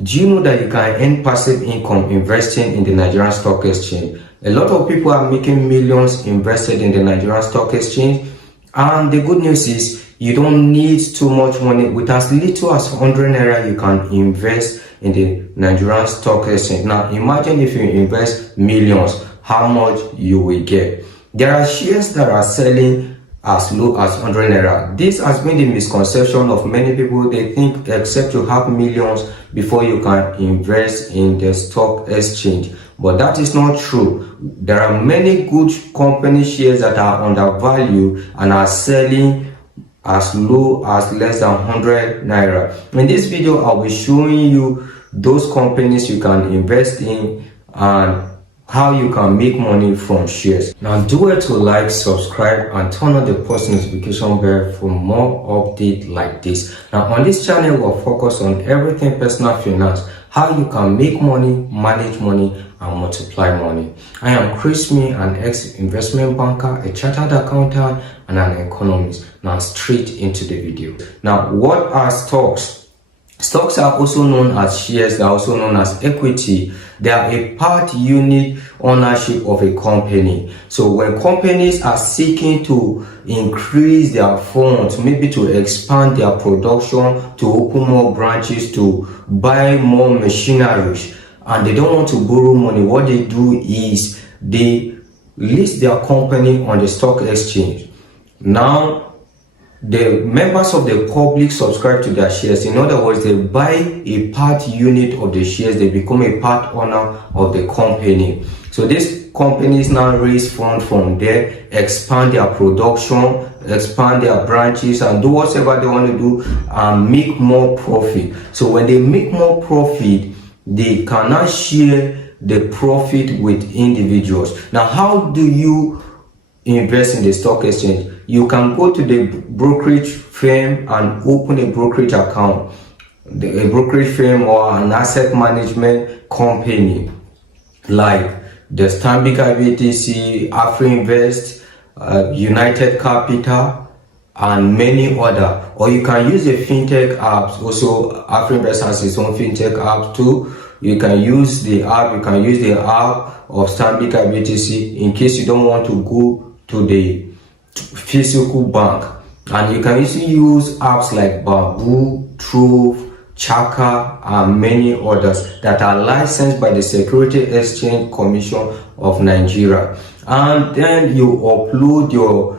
Do you know that you can earn passive income investing in the Nigerian Stock Exchange? A lot of people are making millions invested in the Nigerian Stock Exchange, and the good news is you don't need too much money. With as little as 100 Naira, you can invest in the Nigerian Stock Exchange. Now imagine if you invest millions, how much you will get. There are shares that are selling as low as 100 Naira. This has been the misconception of many people. They think except you have millions before you can invest in the stock exchange, but that is not true. There are many good company shares that are undervalued and are selling as low as less than 100 Naira. In this video, I'll be showing you those companies you can invest in and how you can make money from shares. Now do it to like, subscribe, and turn on the post notification bell for more updates like this. Now on this channel, we'll focus on everything personal finance, how you can make money, manage money, and multiply money. I am Chris, an ex-investment banker, a chartered accountant, and an economist. Now straight into the video. Now what are stocks? Stocks are also known as shares. They are also known as equity. They are a part unit ownership of a company. So when companies are seeking to increase their funds, maybe to expand their production, to open more branches, to buy more machinery, and they don't want to borrow money, what they do is they list their company on the stock exchange. Now the members of the public subscribe to their shares. In other words, they buy a part unit of the shares. They become a part owner of the company. So these companies now raise funds from there, expand their production, expand their branches, and do whatever they want to do and make more profit. So when they make more profit, they cannot share the profit with individuals. Now, how do you invest in the stock exchange? You can go to the brokerage firm and open a brokerage account. A brokerage firm or an asset management company like the Stanbic IBTC, AfriInvest, United Capital, and many other. Or you can use the fintech apps. Also, AfriInvest has its own fintech app too. You can use the app. You can use the app of Stanbic IBTC in case you don't want to go to the physical bank. And you can also use apps like Bamboo, Trove, Chaka, and many others that are licensed by the Security Exchange Commission of Nigeria. And then you upload your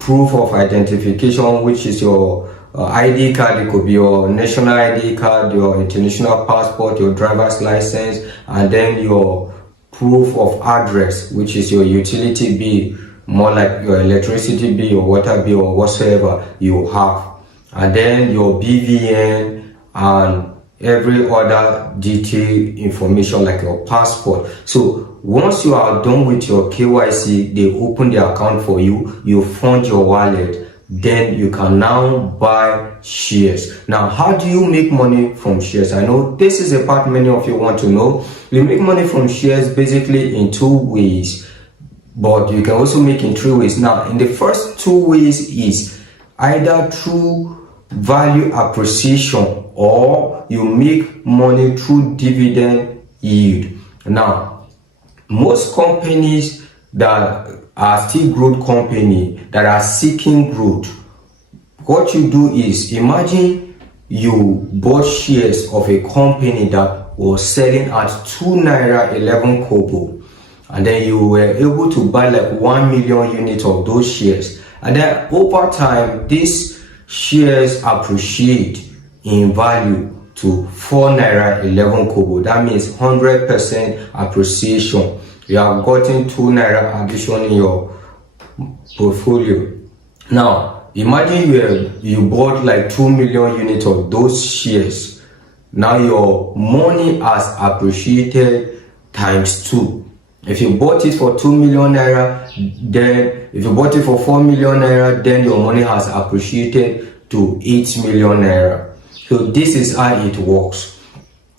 proof of identification, which is your ID card. It could be your national ID card, your international passport, your driver's license, and then your proof of address, which is your utility bill, more like your electricity bill or water bill or whatsoever you have, and then your BVN and every other detailed information like your passport. So once you are done with your KYC, they open the account for you, you fund your wallet, then you can now buy shares. Now, how do you make money from shares? I know this is a part many of you want to know. You make money from shares basically in two ways, but you can also make in three ways. Now, in the first two ways is either through value appreciation or you make money through dividend yield. Now, most companies that are still growth company that are seeking growth, what you do is imagine you bought shares of a company that was selling at 2 Naira 11 kobo. And then you were able to buy like 1 million units of those shares. And then over time, these shares appreciate in value to 4 Naira 11 kobo. That means 100% appreciation. You have gotten 2 Naira addition in your portfolio. Now, imagine you bought like 2 million units of those shares. Now your money has appreciated times 2. If you bought it for 2 million Naira, then if you bought it for 4 million Naira, then your money has appreciated to 8 million Naira. So this is how it works.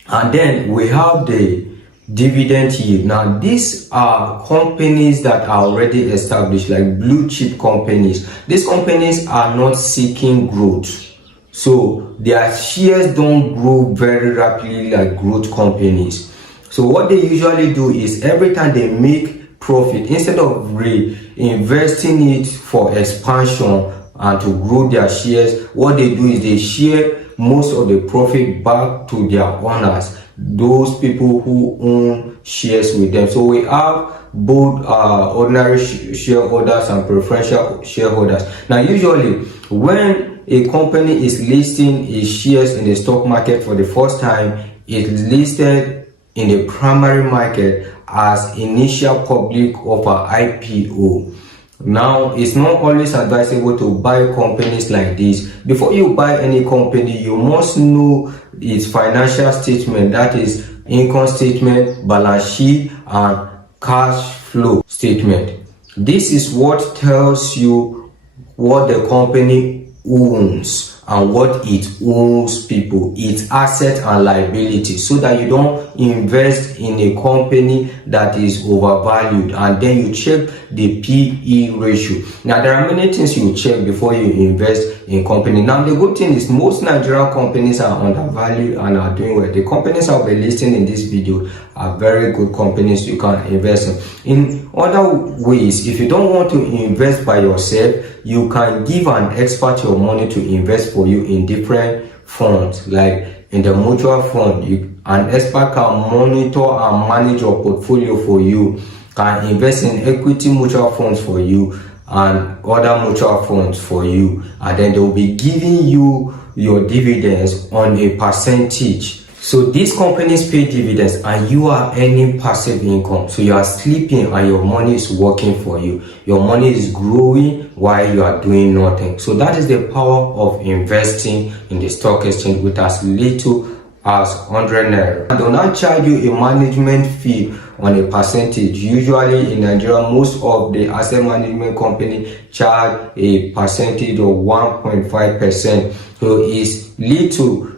And then we have the dividend yield. Now these are companies that are already established, like blue chip companies. These companies are not seeking growth. So their shares don't grow very rapidly like growth companies. So what they usually do is every time they make profit, instead of reinvesting it for expansion and to grow their shares, what they do is they share most of the profit back to their owners, those people who own shares with them. So we have both ordinary shareholders and preferential shareholders. Now usually when a company is listing its shares in the stock market for the first time, it's listed in the primary market as initial public offer, IPO. Now, it's not always advisable to buy companies like this. Before you buy any company, you must know its financial statement, that is income statement, balance sheet, and cash flow statement. This is what tells you what the company owns and what it owes people, its assets and liabilities, so that you don't invest in a company that is overvalued. And then you check the PE ratio. Now there are many things you check before you invest in company. Now the good thing is most Nigerian companies are undervalued and are doing well. The companies I'll be listing in this video are very good companies you can invest in. In other ways, if you don't want to invest by yourself, you can give an expert your money to invest for you in different funds. Like in the mutual fund, an expert can monitor and manage your portfolio for you, can invest in equity mutual funds for you and other mutual funds for you, and then they will be giving you your dividends on a percentage. So these companies pay dividends and you are earning passive income. So you are sleeping and your money is working for you. Your money is growing while you are doing nothing. So that is the power of investing in the stock exchange with as little as 100 Naira. And do not charge you a management fee on a percentage. Usually in Nigeria, most of the asset management company charge a percentage of 1.5%. So it's little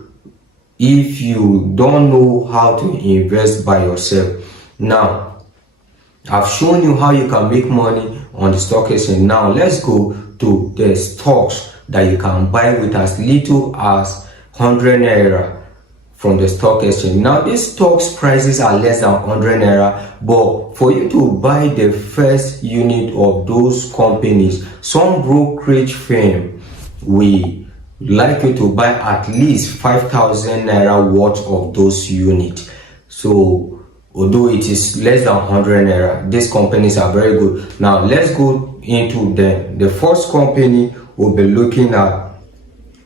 if you don't know how to invest by yourself. Now, I've shown you how you can make money on the stock exchange. Now, let's go to the stocks that you can buy with as little as 100 Naira from the stock exchange. Now, these stocks prices are less than 100 Naira, but for you to buy the first unit of those companies, some brokerage firm will like you to buy at least 5,000 Naira worth of those units. So although it is less than 100 Naira, these companies are very good. Now let's go into them. The first company we'll be looking at,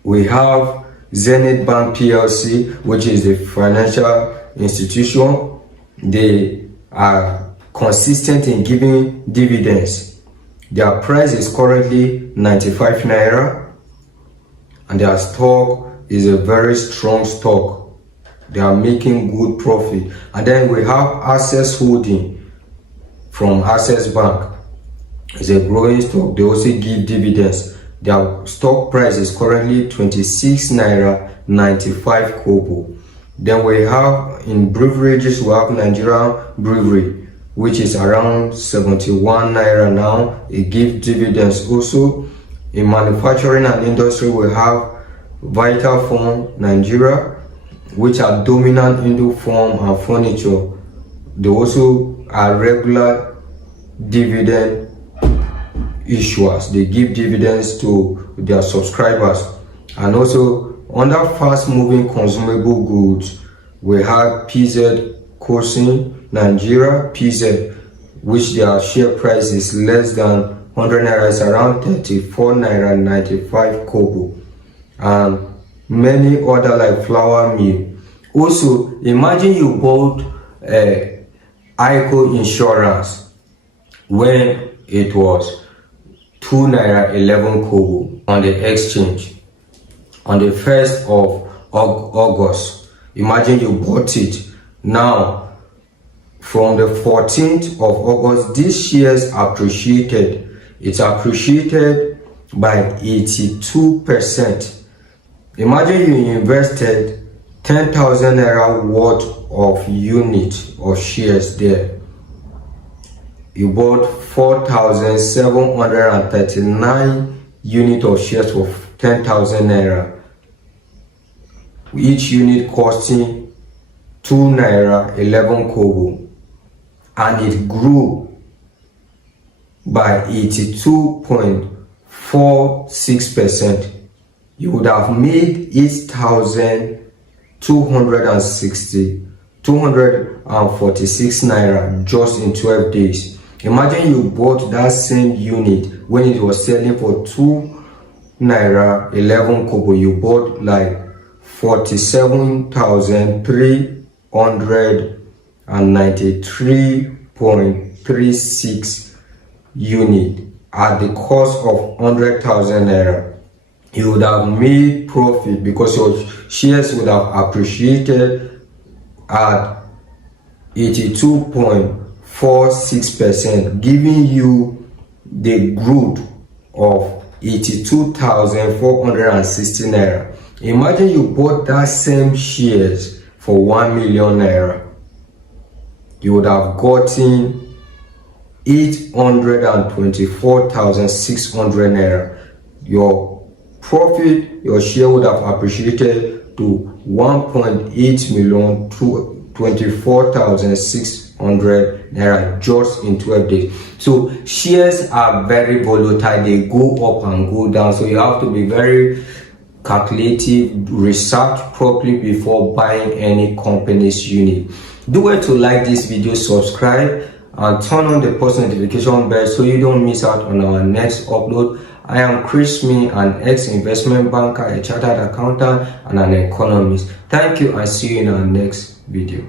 we have Zenith Bank PLC, which is a financial institution. They are consistent in giving dividends. Their price is currently 95 Naira. And their stock is a very strong stock. They are making good profit. And then we have Access Holding from Access Bank. It's a growing stock. They also give dividends. Their stock price is currently 26 Naira 95 kobo. Then we have in beverages, we have Nigerian Brewery, which is around 71 Naira now. It gives dividends also. In manufacturing and industry, we have Vital Form Nigeria, which are dominant into form and furniture. They also are regular dividend issuers. They give dividends to their subscribers. And also under fast moving consumable goods, we have PZ Coursing Nigeria, PZ, which their share price is less than 100 Naira, is around 34 Naira 95 kobo, and many other like flour mill. Also, imagine you bought ICO insurance when it was 2 Naira 11 kobo on the exchange on the 1st of August. Imagine you bought it. Now, from the 14th of August, these shares appreciated. It's appreciated by 82%. Imagine you invested 10,000 Naira worth of unit of shares there. You bought 4,739 unit of shares for 10,000 Naira. each unit costing 2 naira 11 kobo, and it grew by 82.46%, you would have made 246 naira just in 12 days. Imagine you bought that same unit when it was selling for 2 naira 11 kobo. You bought like 47,393.36 unit at the cost of 100,000 naira. You would have made profit because your shares would have appreciated at 82.46%, giving you the growth of 82,460 naira. Imagine you bought that same shares for 1 million naira. You would have gotten 824,600 naira. Your profit, your share would have appreciated to 1.8 million to 24,600 naira just in 12 days. So shares are very volatile, they go up and go down, so you have to be very calculative, research properly before buying any company's unit. Do well to like this video, subscribe, and turn on the post notification bell so you don't miss out on our next upload. I am Chris Mee, an ex-investment banker, a chartered accountant, and an economist. Thank you, and see you in our next video.